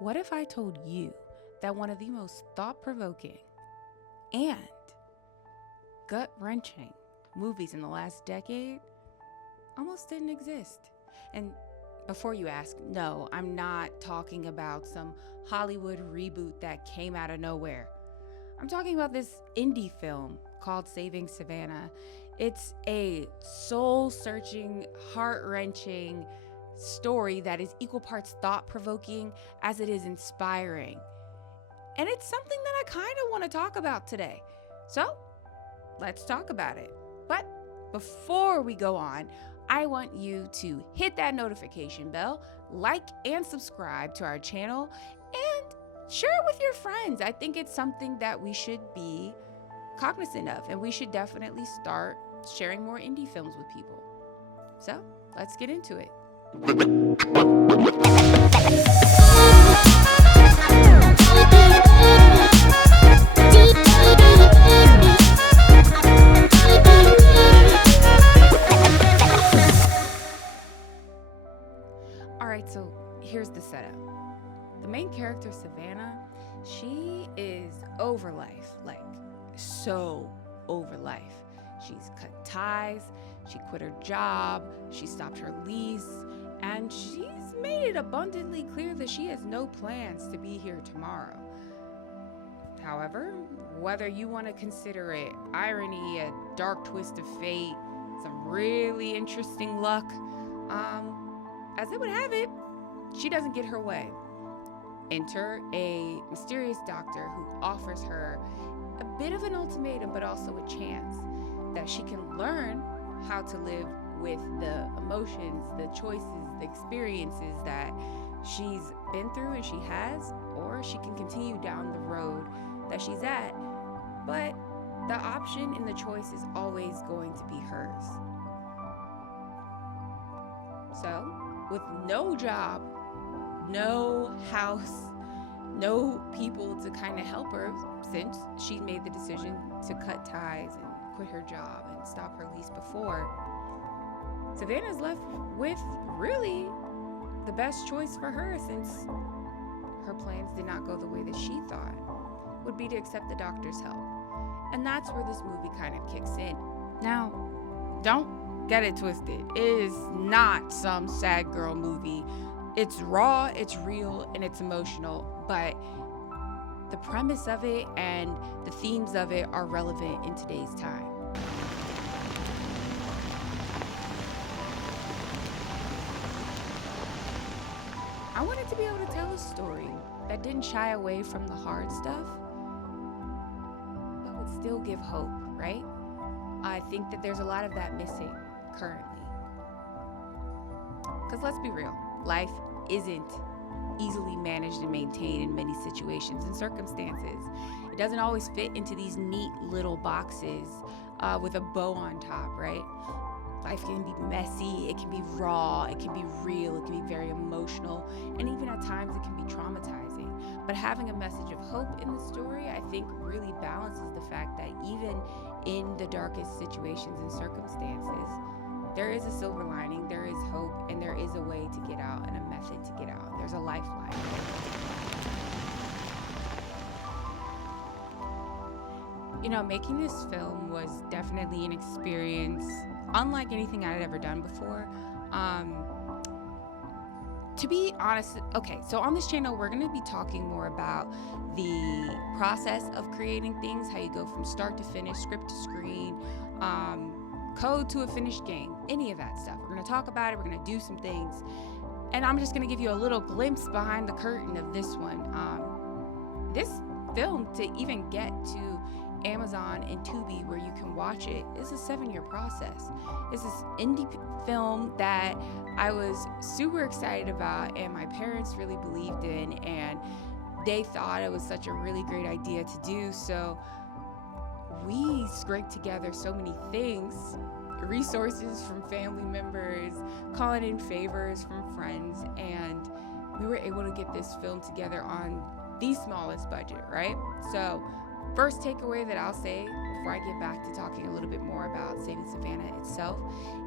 What if I told you that one of the most thought-provoking and gut-wrenching movies in the last decade almost didn't exist? And before you ask, no, I'm not talking about some Hollywood reboot that came out of nowhere. I'm talking about this indie film called Saving Savanna. It's a soul-searching, heart-wrenching story that is equal parts thought-provoking as it is inspiring. And it's something that I kind of want to talk about today. So let's talk about it. But before we go on, I want you to hit that notification bell, like and subscribe to our channel, and share it with your friends. I think it's something that we should be cognizant of, and we should definitely start sharing more indie films with people. So let's get into it. Alright, so here's the setup. The main character, Savannah, she is over life, like so over life. She's cut ties, she quit her job, she stopped her lease, and she's made it abundantly clear that she has no plans to be here tomorrow. However, whether you want to consider it irony, a dark twist of fate, some really interesting luck, as it would have it, she doesn't get her way. Enter a mysterious doctor who offers her a bit of an ultimatum, but also a chance that she can learn how to live with the emotions, the choices, the experiences that she's been through and she has, or she can continue down the road that she's at, but the option and the choice is always going to be hers. So, with no job, no house, no people to kind of help her, since she made the decision to cut ties and quit her job and stop her lease before, Savannah's left with really the best choice for her, since her plans did not go the way that she thought, would be to accept the doctor's help. And that's where this movie kind of kicks in. Now, don't get it twisted. It is not some sad girl movie. It's raw, it's real, and it's emotional, but the premise of it and the themes of it are relevant in today's time. I wanted to be able to tell a story that didn't shy away from the hard stuff, but would still give hope, right? I think that there's a lot of that missing currently. Because let's be real, life isn't easily managed and maintained in many situations and circumstances. It doesn't always fit into these neat little boxes with a bow on top, right? Life can be messy, it can be raw, it can be real, it can be very emotional, and even at times it can be traumatizing. But having a message of hope in the story, I think, really balances the fact that even in the darkest situations and circumstances, there is a silver lining, there is hope, and there is a way to get out and a method to get out. There's a lifeline. You know, making this film was definitely an experience unlike anything I had ever done before. To be honest, okay, so on this channel, we're going to be talking more about the process of creating things, how you go from start to finish, script to screen, code to a finished game, any of that stuff. We're going to talk about it, we're going to do some things, and I'm just going to give you a little glimpse behind the curtain of this one. This film, to even get to Amazon and Tubi where you can watch it, is a 7-year process. It's this indie film that I was super excited about, and my parents really believed in, and they thought it was such a really great idea to do. So we scraped together so many things, resources from family members, calling in favors from friends, and we were able to get this film together on the smallest budget, right? So first takeaway that I'll say before I get back to talking a little bit more about Saving Savanna itself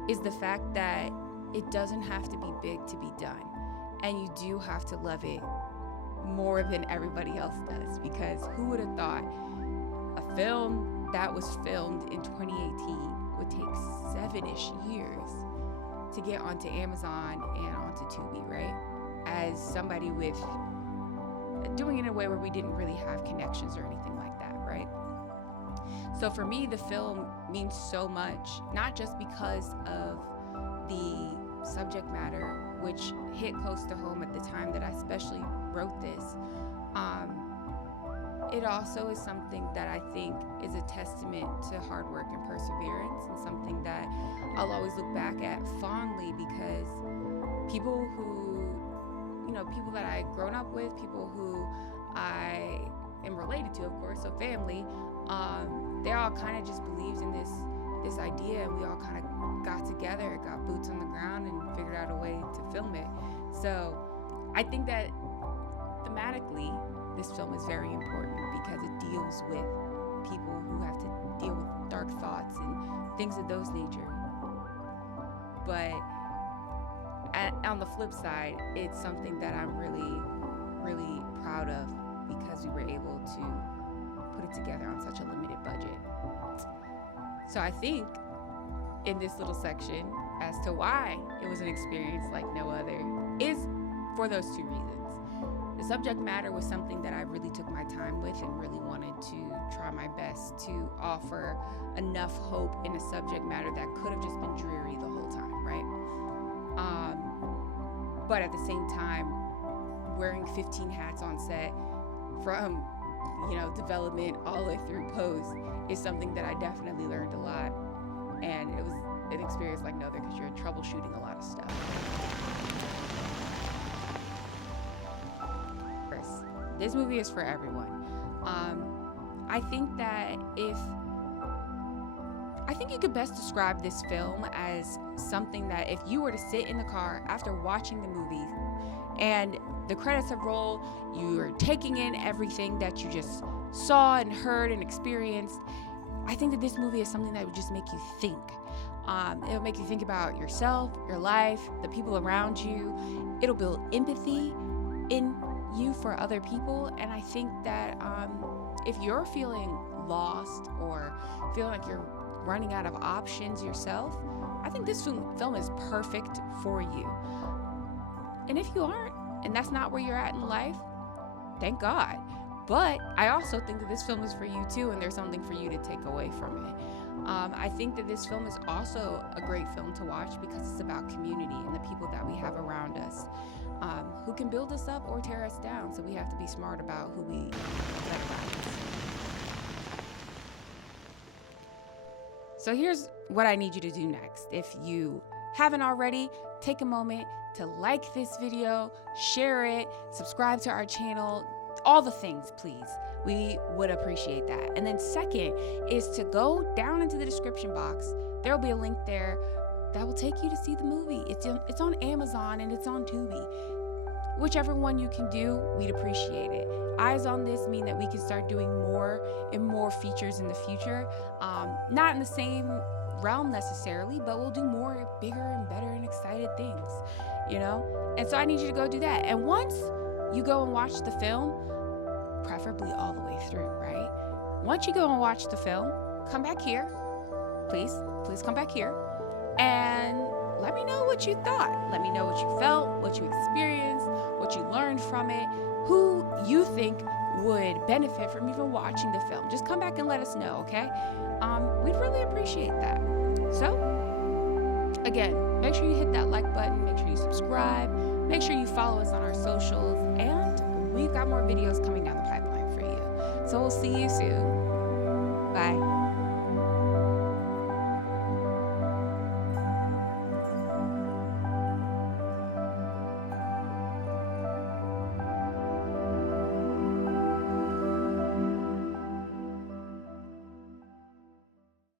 is the fact that it doesn't have to be big to be done, and you do have to love it more than everybody else does, because who would have thought a film that was filmed in 2018 would take 7-ish years to get onto Amazon and onto Tubi, right? As somebody with doing it in a way where we didn't really have connections or anything like that, right? So for me, the film means so much, not just because of the subject matter, which hit close to home at the time that I especially wrote this. It also is something that I think is a testament to hard work and perseverance, and something that I'll always look back at fondly, because people that I've grown up with, people who I am related to, of course, so family, they all kind of just believed in this idea, and we all kind of got together, got boots on the ground, and figured out a way to film it. So I think that thematically, this film is very important because it deals with people who have to deal with dark thoughts and things of those nature. But on the flip side, it's something that I'm really, really proud of, because we were able to put it together on such a limited budget. So I think in this little section as to why it was an experience like no other is for those two reasons. The subject matter was something that I really took my time with and really wanted to try my best to offer enough hope in a subject matter that could have just been dreary the whole time, right? But at the same time, wearing 15 hats on set, from development all the way through post, is something that I definitely learned a lot, and it was an experience like no other, because you're troubleshooting a lot of stuff. First, this movie is for everyone. I think you could best describe this film as something that if you were to sit in the car after watching the movie and the credits have rolled, you are taking in everything that you just saw and heard and experienced, I think that this movie is something that would just make you think. It'll make you think about yourself, your life, the people around you. It'll build empathy in you for other people. And I think that if you're feeling lost or feeling like you're running out of options yourself, I think this film is perfect for you. And if you aren't, and that's not where you're at in life, thank God. But I also think that this film is for you too, and there's something for you to take away from it. I think that this film is also a great film to watch because it's about community and the people that we have around us, who can build us up or tear us down. So we have to be smart about who we let around us. So here's what I need you to do next. If you haven't already, take a moment to like this video, share it, subscribe to our channel, all the things, please. We would appreciate that. And then second is to go down into the description box. There will be a link there that will take you to see the movie. It's on Amazon and it's on Tubi. Whichever one you can do, we'd appreciate it. Eyes on this mean that we can start doing more and more features in the future. Not in the same realm necessarily, but we'll do more, bigger and better and excited things, And so I need you to go do that. And once you go and watch the film, preferably all the way through, right? Once you go and watch the film, come back here. Please come back here and let me know what you thought. Let me know what you felt, what you experienced, what you learned from it, who you think would benefit from even watching the film. Just come back and let us know, okay? We'd really appreciate that. So, again, make sure you hit that like button, make sure you subscribe, make sure you follow us on our socials, and we've got more videos coming down the pipeline for you. So we'll see you soon. Bye.